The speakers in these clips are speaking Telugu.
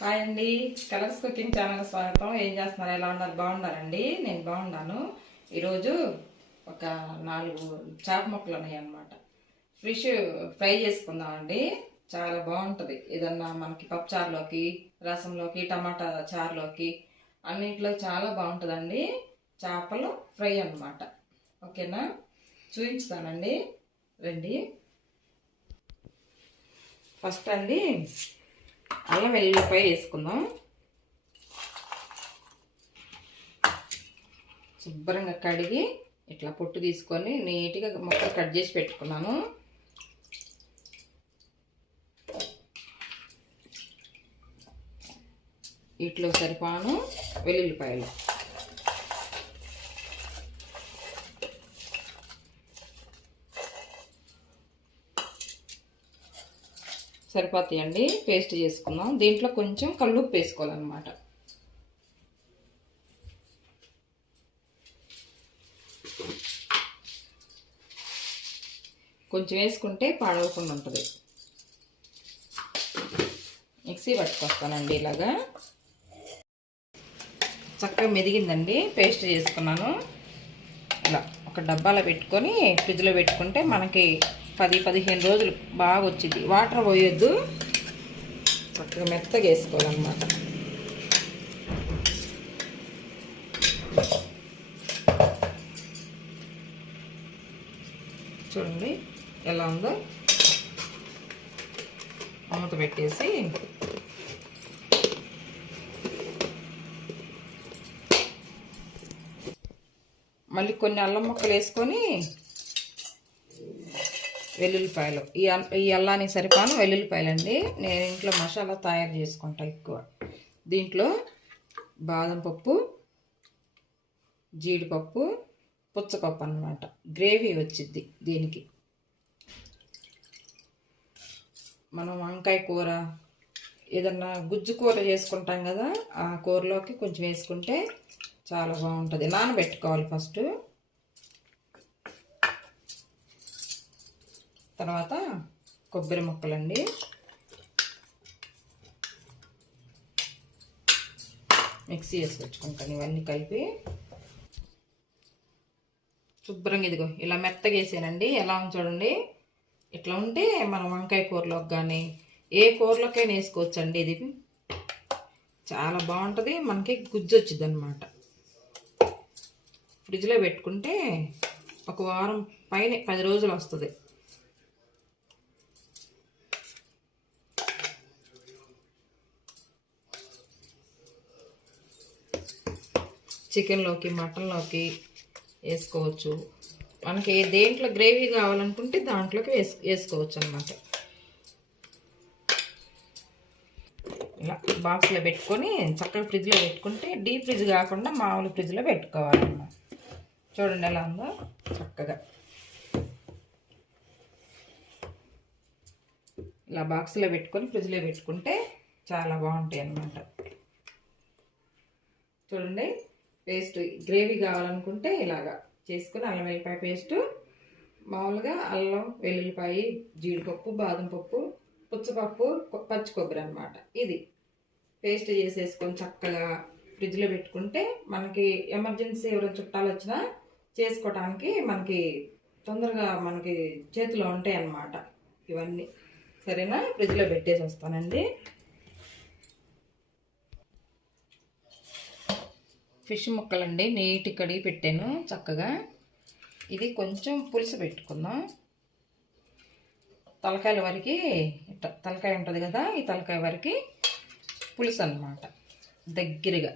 హాయ్ అండి. కలర్స్ కుకింగ్ ఛానల్ స్వాగతం. ఏం చేస్తున్నారు? ఎలా ఉన్నారు? బాగున్నారండి? నేను బాగున్నాను. ఈరోజు ఒక 4 చేప ముక్కలు ఉన్నాయి అన్నమాట. ఫిష్ ఫ్రై చేసుకుందామండి. చాలా బాగుంటుంది. ఏదన్నా మనకి పప్పు చారులోకి, రసంలోకి, టమాటా చారులోకి అన్నింటిలో చాలా బాగుంటుందండి. చేపలు ఫ్రై అన్నమాట. ఓకేనా? చూపించుతానండి. రండి. ఫస్ట్ అండి అల్లం వెల్లుల్లిపాయ వేసుకుందాం. శుభ్రంగా కడిగి ఇట్లా పొట్టు తీసుకొని నీట్గా ముక్కలు కట్ చేసి పెట్టుకున్నాను. వీటిలో సరిపాను వెల్లుల్లిపాయలు, సరిపోతాయండి. పేస్ట్ చేసుకుందాం. దీంట్లో కొంచెం కల్లుప్పు వేసుకోవాలన్నమాట. కొంచెం వేసుకుంటే పాడవకుండా ఉంటుంది. మిక్సీ పట్టుకొస్తానండి. ఇలాగా చక్కగా మెదిగిందండి. పేస్ట్ చేసుకున్నాను. ఇలా ఒక డబ్బాలో పెట్టుకొని ఫ్రిడ్జ్లో పెట్టుకుంటే మనకి 10-15 రోజులు బాగా వచ్చింది. వాటర్ పోయొద్దు, చక్కగా మెత్తగా వేసుకోవాలన్నమాట. చూడండి ఎలా ఉందో. మూత పెట్టేసి మళ్ళీ కొన్ని అల్లం ముక్కలు వేసుకొని వెల్లుల్లిపాయలు, ఈ అల్లానికి సరిపాను వెల్లుల్లిపాయలు అండి. నేను ఇంట్లో మసాలా తయారు చేసుకుంటా ఎక్కువ. దీంట్లో బాదం పప్పు, జీడిపప్పు, పుచ్చపప్పు అన్నమాట. గ్రేవీ వచ్చిద్ది దీనికి. మనం వంకాయ కూర, ఏదన్నా గుజ్జు కూర చేసుకుంటాం కదా, ఆ కూరలోకి కొంచెం వేసుకుంటే చాలా బాగుంటుంది. నానబెట్టుకోవాలి ఫస్ట్. తర్వాత కొబ్బరి ముక్కలండి. మిక్సీ వేసి పెట్టుకుంటాను. ఇవన్నీ కలిపి శుభ్రంగా ఇదిగో ఇలా మెత్తగా వేసానండి. ఎలా ఉంది చూడండి. ఇట్లా ఉంటే మనం వంకాయ కూరలోకి కానీ ఏ కూరలోకైనా వేసుకోవచ్చండి. ఇది చాలా బాగుంటుంది. మనకి గుజ్జు వచ్చింది అనమాట. ఫ్రిడ్జ్లో పెట్టుకుంటే ఒక వారం పైన 10 రోజులు వస్తుంది. చికెన్లోకి, మటన్లోకి వేసుకోవచ్చు. మనకి దేంట్లో గ్రేవీ కావాలనుకుంటే దాంట్లోకి వేసుకోవచ్చు అన్నమాట. ఇలా బాక్స్లో పెట్టుకొని చక్కగా ఫ్రిడ్జ్లో పెట్టుకుంటే, డీప్ ఫ్రిడ్జ్ కాకుండా మామూలు ఫ్రిడ్జ్లో పెట్టుకోవాలన్నమాట. చూడండి ఎలా ఉందో చక్కగా. ఇలా బాక్స్లో పెట్టుకొని ఫ్రిడ్జ్లో పెట్టుకుంటే చాలా బాగుంటాయి అన్నమాట. చూడండి. పేస్ట్ గ్రేవీ కావాలనుకుంటే ఇలాగా చేసుకుని అల్లం వెల్లిపాయ పేస్టు, మామూలుగా అల్లం వెల్లుల్లిపాయ, జీడిపప్పు, బాదం పప్పు, పుచ్చపప్పు, పచ్చి కొబ్బరి అన్నమాట. ఇది పేస్ట్ చేసేసుకొని చక్కగా ఫ్రిడ్జ్లో పెట్టుకుంటే మనకి ఎమర్జెన్సీ ఎవరైనా చుట్టాలు వచ్చినా చేసుకోవటానికి మనకి తొందరగా మనకి చేతిలో ఉంటాయి అన్నమాట ఇవన్నీ. సరేనా? ఫ్రిడ్జ్లో పెట్టేసి వస్తానండి. ఫిష్ ముక్కలండి నీటి కడిగి పెట్టాను చక్కగా. ఇది కొంచెం పులుసు పెట్టుకుందాం. తలకాయల వరకు, తలకాయ ఉంటుంది కదా, ఈ తలకాయ వరకు పులుసు అన్నమాట. దగ్గరగా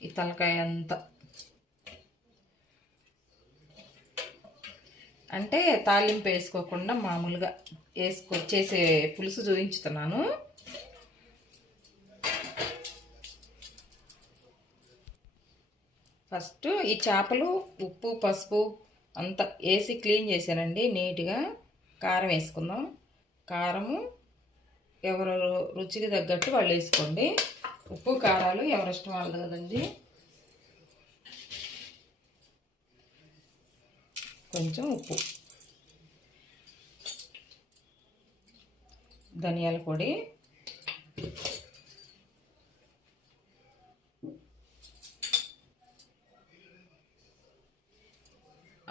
ఈ తలకాయ అంతా అంటే తాలింపు వేసుకోకుండా మామూలుగా చేసే పులుసు చూపించుతున్నాను. ఫస్ట్ ఈ చేపలు ఉప్పు, పసుపు అంతా వేసి క్లీన్ చేశానండి నీట్గా. కారం వేసుకుందాం. కారము ఎవరు రుచికి తగ్గట్టు వాళ్ళు వేసుకోండి. ఉప్పు కారాలు ఎవరి ఇష్టం వాళ్ళది కదండి. కొంచెం ఉప్పు, ధనియాల పొడి,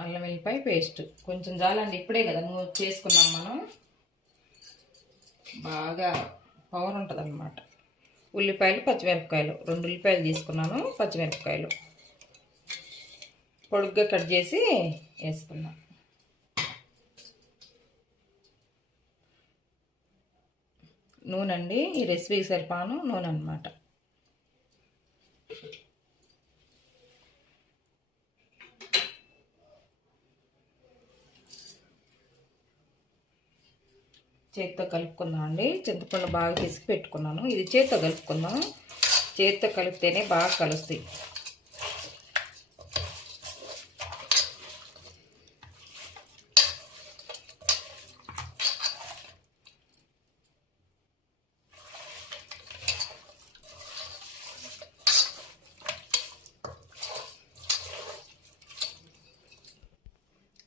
అల్లం వెల్లిపాయ పేస్ట్ కొంచెం చాలండి, ఇప్పుడే కదా చేసుకున్నాం మనం, బాగా పవర్ ఉంటుంది అన్నమాట. ఉల్లిపాయలు, పచ్చిమిరపకాయలు 2 ఉల్లిపాయలు తీసుకున్నాను, పచ్చిమిరపకాయలు పొడుగ్గా కట్ చేసి వేసుకున్నాం. నూనె అండి, ఈ రెసిపీకి సరిపాను నూనె అన్నమాట. చేతితో కలుపుకుందాం అండి. చింతపండు బాగా తీసి పెట్టుకున్నాను, ఇది చేతితో కలుపుకుందాం. చేతితో కలిపితేనే బాగా కలుస్తాయి.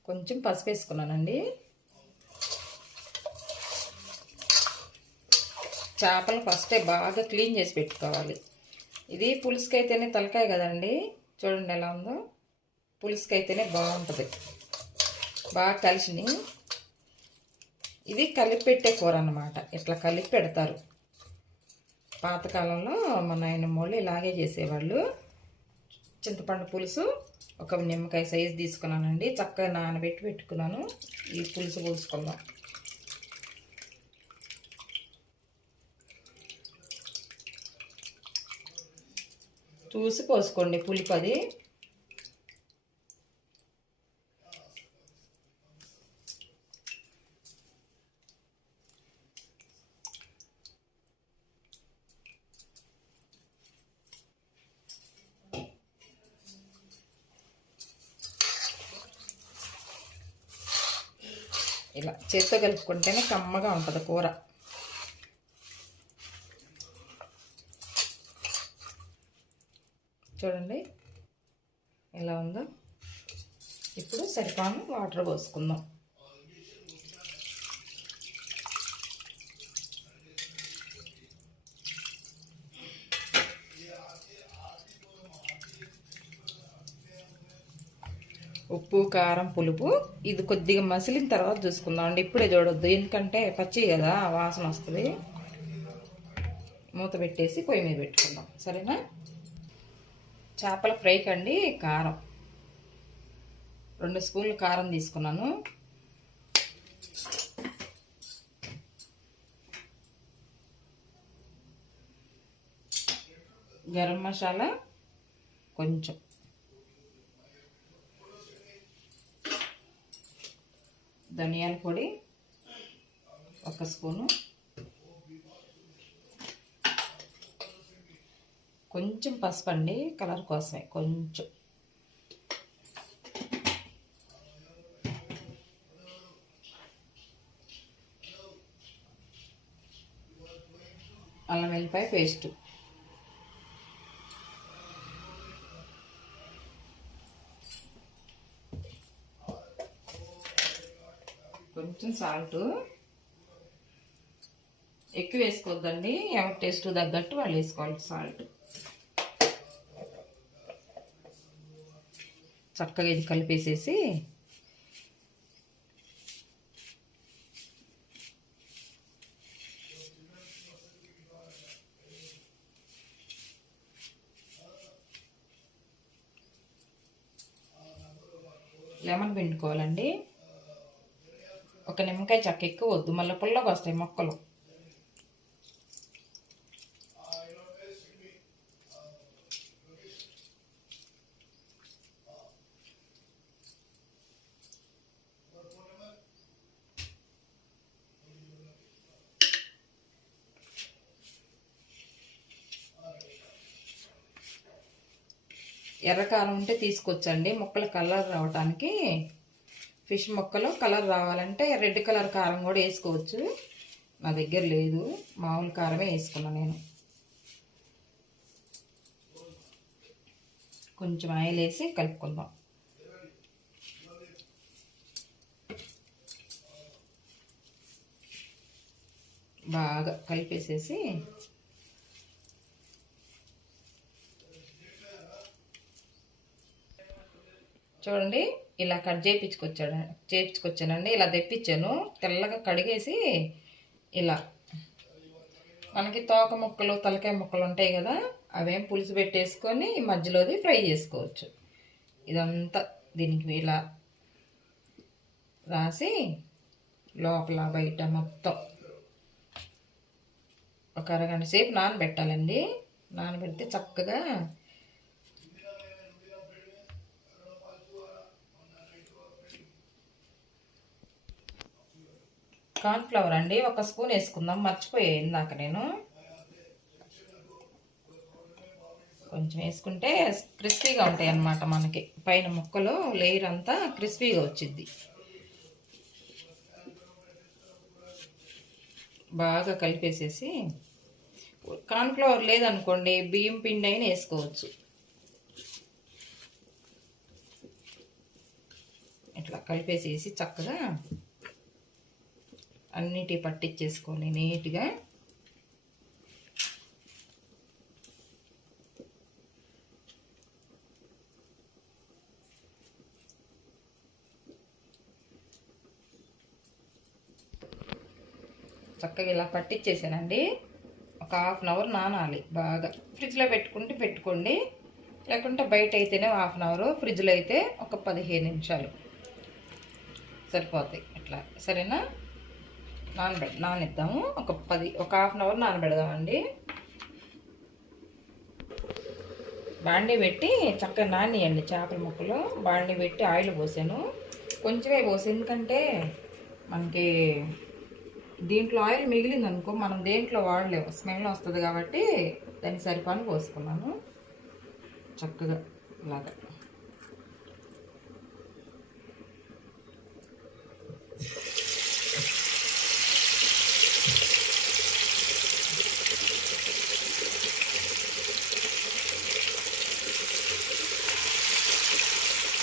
కొంచెం పసుపు వేసుకున్నానండి. చేపలు ఫస్టే బాగా క్లీన్ చేసి పెట్టుకోవాలి. ఇది పులుసుకైతేనే తలకాయ కదండి, చూడండి ఎలా ఉందో. పులుసుకైతేనే బాగుంటుంది, బాగా కలిసిని. ఇది కలిపి పెట్టే కూర అన్నమాట, ఇట్లా కలిపి పెడతారు. పాతకాలంలో మా నాయనమ్మోళ్ళు ఇలాగే చేసేవాళ్ళు. చింతపండు పులుసు ఒక నిమ్మకాయ సైజు తీసుకున్నానండి, చక్కగా నానబెట్టి పెట్టుకున్నాను. ఈ పులుసు పోసుకుందాం. చూసి పోసుకోండి పులిపది. ఇలా చేత్తో కలుపుకుంటేనే కమ్మగా ఉంటుంది కూర. చూడండి ఎలా ఉందో. ఇప్పుడు సరిపాను వాటర్ పోసుకుందాం. ఉప్పు, కారం, పులుపు ఇది కొద్దిగా మసిలిన తర్వాత చూసుకుందాం అండి, ఇప్పుడే చూడొద్దు, ఎందుకంటే పచ్చి కదా వాసన వస్తుంది. మూత పెట్టేసి పొయ్యి మీద పెట్టుకుందాం, సరేనా. చేపల ఫ్రైకి అండి కారం 2 స్పూన్లు కారం తీసుకున్నాను. గరం మసాలా కొంచెం, ధనియాల పొడి 1 స్పూను, కొంచెం పసుపు అండి కలర్ కోసమే కొంచెం, అల్లం వెల్లిపాయ పేస్టు, కొంచెం సాల్ట్. ఎక్కువ వేసుకోవద్దండి, ఎవరి టేస్ట్ తగ్గట్టు వాళ్ళు వేసుకోవాలి సాల్ట్. చక్కగా ఇది కలిపేసేసి లెమన్ పిండుకోవాలండి. ఒక నిమ్మకాయ చెక్క ఎక్కువ వద్దు, మళ్ళీ పుల్లగా వస్తాయి మొక్కలు. ఎర్రకారం ఉంటే తీసుకొచ్చండి, ముక్కలు కలర్ రావడానికి. ఫిష్ ముక్కలు కలర్ రావాలంటే రెడ్ కలర్ కారం కూడా వేసుకోవచ్చు, నా దగ్గర లేదు, మామూలు కారమే వేసుకున్నాను నేను. కొంచెం ఆయిల్ వేసి కలుపుకుందాం. బాగా కలిపేసేసి చూడండి ఇలా కట్ చేయించుకొచ్చానండి. ఇలా తెప్పించాను. తెల్లగా కడిగేసి ఇలా మనకి తోక ముక్కలు తలకాయ ముక్కలు ఉంటాయి కదా, అవేం పులుసు పెట్టేసుకొని మధ్యలోది ఫ్రై చేసుకోవచ్చు. ఇదంతా దీనికి ఇలా రాసి లోపల బయట మొత్తం ఒక అరగంట సేపు నానబెట్టాలండి. నానబెడితే చక్కగా కార్న్ఫ్లవర్ అండి 1 స్పూన్ వేసుకుందాం. మర్చిపోయాయి ఇందాక నేను. కొంచెం వేసుకుంటే క్రిస్పీగా ఉంటాయి అన్నమాట. మనకి పైన ముక్కలు లేయర్ అంతా క్రిస్పీగా వచ్చింది. బాగా కలిపేసేసి కార్న్ఫ్లవర్ లేదనుకోండి బియ్యం పిండి అయినా వేసుకోవచ్చు. ఇట్లా కలిపేసేసి చక్కగా అన్నిటి పట్టించేసుకొని నీట్గా చక్కగా ఇలా పట్టించేసానండి. ఒక 1/2 అవర్ నానాలి బాగా. ఫ్రిడ్జ్లో పెట్టుకోండి, లేకుంటే బయట అయితేనే 1/2 అవర్, ఫ్రిడ్జ్లో అయితే ఒక 15 నిమిషాలు సరిపోతాయి. ఇట్లా సరేనా? నానిద్దాము. ఒక 1/2 అవర్ నానబెడదామండి. బాండీ పెట్టి చక్కగా నానియండి చేపల ముక్కలు. బాండీ పెట్టి ఆయిల్ పోసాను. కొంచెమే పోసి, ఎందుకంటే మనకి దీంట్లో ఆయిల్ మిగిలింది అనుకో మనం దేంట్లో వాడలేము, స్మెల్ వస్తుంది కాబట్టి దానికి సరిపని పోసుకున్నాను. చక్కగా ఇలాగా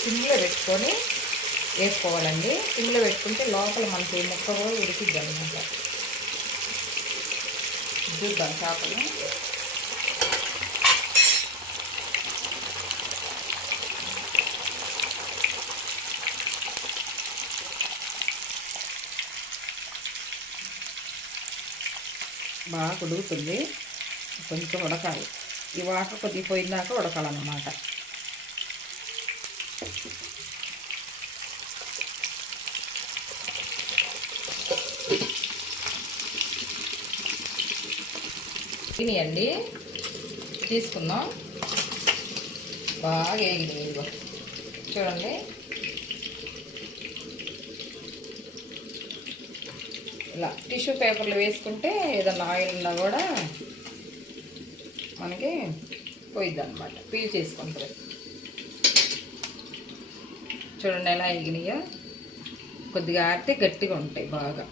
సిమ్లో పెట్టుకొని వేసుకోవాలండి. సిమ్లో పెట్టుకుంటే లోపల మనకి ముక్క కూడా ఉడికిద్ది అనమాట. చూద్దాం చేపలు. బాగా ఉడుకుతుంది. కొంచెం ఉడకాలి. ఈ వాటర్ కొద్దిగా పోయిందాక ఉడకాలన్నమాట. తినియండి తీసుకుందాం. బాగా వేగింది. ఇదిగో చూడండి. ఇలా టిష్యూ పేపర్లు వేసుకుంటే ఏదన్నా ఆయిల్ ఉన్నా కూడా మనకి పోయిద్ది అనమాట, పీల్ చేసుకుంటుంది. చూడండి ఎలా ఎగినాయో. కొద్దిగా ఆడితే గట్టిగా ఉంటాయి బాగా.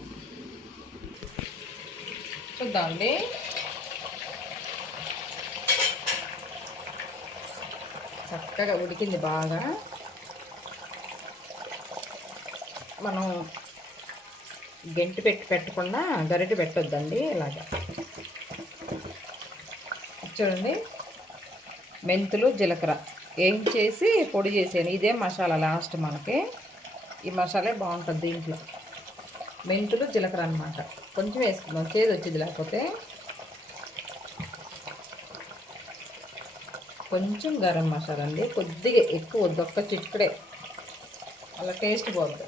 చూద్దామండి. చక్కగా ఉడికింది బాగా. మనం గంటి పెట్టకుండా గరిటె పెట్టొద్దండి. ఇలాగా చూడండి. మెంతులు జీలకర్ర వేయించేసి పొడి చేసాను. ఇదే మసాలా లాస్ట్ మనకి. ఈ మసాలా బాగుంటుంది దీంట్లో. మెంతులు జీలకర్ర అనమాట. కొంచెం వేసుకుందాం, చేదు వచ్చింది లేకపోతే. కొంచెం గరం మసాలా అండి, కొద్దిగా ఎక్కువ వద్దు, ఒక్క చిటికడే, అలా టేస్ట్ పోద్ది.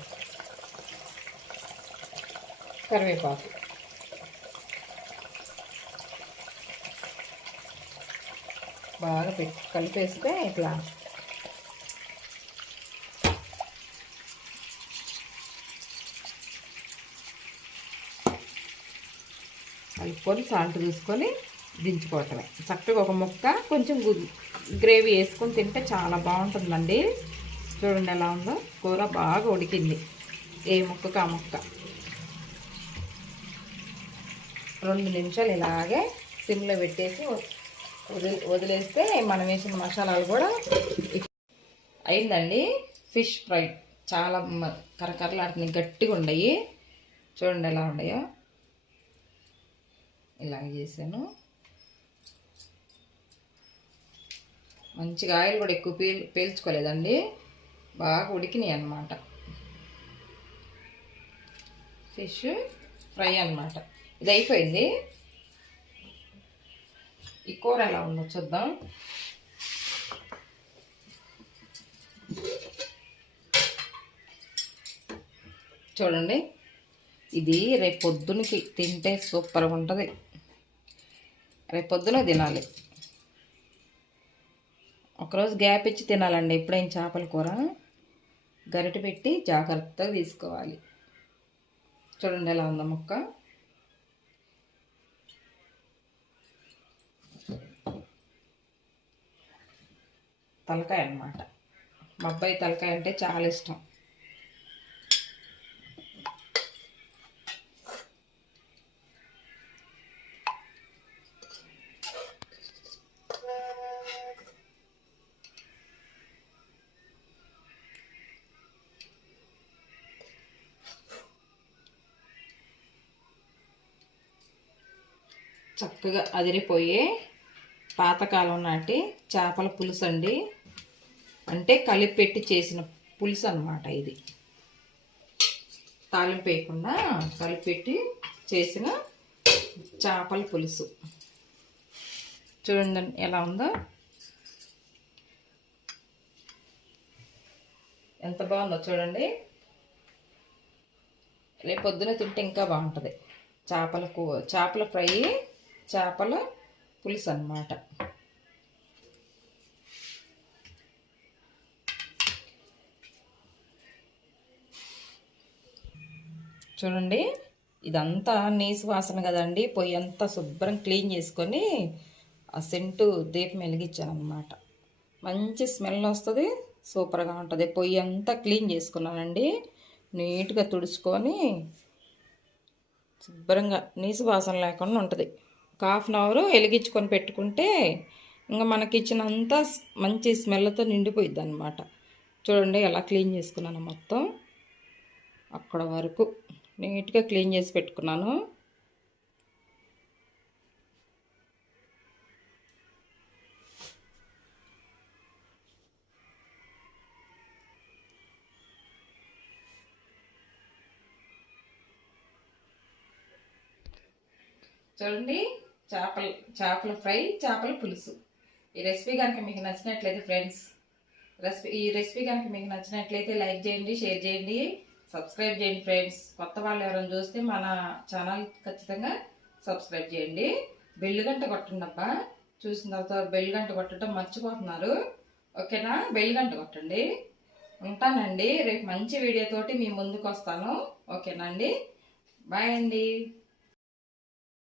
కరివేపాకు బాగా కలిపేస్తే ఇట్లా కలుపుకొని సాల్ట్ తీసుకొని దించుకోవటమే. చక్కగా ఒక ముక్క కొంచెం గ్రేవీ వేసుకొని తింటే చాలా బాగుంటుందండి. చూడండి ఎలా ఉందో. కూర బాగా ఉడికింది. ఏ ముక్కకు ఆ ముక్క. 2 నిమిషాలు ఇలాగే సిమ్లో పెట్టేసి వదిలేస్తే మనం వేసిన మసాలాలు కూడా అయిందండి. ఫిష్ ఫ్రై చాలా కరకరలాడుతున్నాయి, గట్టిగా ఉన్నాయి. చూడండి ఎలా ఉన్నాయో. ఇలాగ చేశాను. మంచిగా ఆయిల్ కూడా ఎక్కువ పీల్చుకోలేదండి, బాగా ఉడికినాయి అన్నమాట. ఫిష్ ఫ్రై అన్నమాట. ఇది అయిపోయింది. ఈ కూర ఎలా ఉందో చూద్దాం. చూడండి, ఇది రేపు పొద్దునకి తింటే సూపర్గా ఉంటుంది. రేపు పొద్దున తినాలి. ఒకరోజు గ్యాప్ ఇచ్చి తినాలండి ఎప్పుడైనా చేపల కూర. గరిటె పెట్టి జాగ్రత్తగా తీసుకోవాలి. చూడండి ఎలా ఉందో ముక్క. తలకాయ అన్నమాట. మా అబ్బాయి తలకాయ అంటే చాలా ఇష్టం. చక్కగా అదిరిపోయే పాతకాలం నాటి చేపల పులుసు అండి. అంటే కలిపి పెట్టి చేసిన పులుసు అన్నమాట. ఇది తాలింపు వేయకుండా కలిపి పెట్టి చేసిన చేపల పులుసు. చూడండి ఎలా ఉందో, ఎంత బాగుందో చూడండి. రేపు పొద్దున తింటే ఇంకా బాగుంటుంది. చేపల ఫ్రై, చేపల పులుసు అన్నమాట. చూడండి, ఇదంతా నీసు వాసన కదండి. పొయ్యి అంతా శుభ్రం క్లీన్ చేసుకొని ఆ సెంటు దీపం వెలిగించాను అన్నమాట. మంచి స్మెల్ వస్తుంది, సూపర్గా ఉంటుంది. పొయ్యి అంతా క్లీన్ చేసుకున్నానండి, నీట్గా తుడుచుకొని శుభ్రంగా నీసు వాసన లేకుండా ఉంటుంది. ఒక ½ అవర్ వెలిగించుకొని పెట్టుకుంటే ఇంకా మన కిచెన్ అంతా మంచి స్మెల్తో నిండిపోయిద్ది అన్నమాట. చూడండి ఎలా క్లీన్ చేసుకున్నాను, మొత్తం అక్కడ వరకు నీట్గా క్లీన్ చేసి పెట్టుకున్నాను. చూడండి, చేపల ఫ్రై, చేపల పులుసు. ఈ రెసిపీ కనుక మీకు నచ్చినట్లయితే ఫ్రెండ్స్, ఈ రెసిపీ కనుక మీకు నచ్చినట్లయితే లైక్ చేయండి, షేర్ చేయండి, సబ్స్క్రైబ్ చేయండి ఫ్రెండ్స్. కొత్త వాళ్ళు ఎవరైనా చూస్తే మన ఛానల్ ఖచ్చితంగా సబ్స్క్రైబ్ చేయండి. బెల్ గంట కొట్టండి అబ్బా. చూసిన తర్వాత బెల్ గంట కొట్టడం మర్చిపోతున్నారు. ఓకేనా? బెల్ గంట కొట్టండి. ఉంటానండి. రేపు మంచి వీడియోతోటి మీ ముందుకు వస్తాను. ఓకేనా అండి? బాయ్ అండి.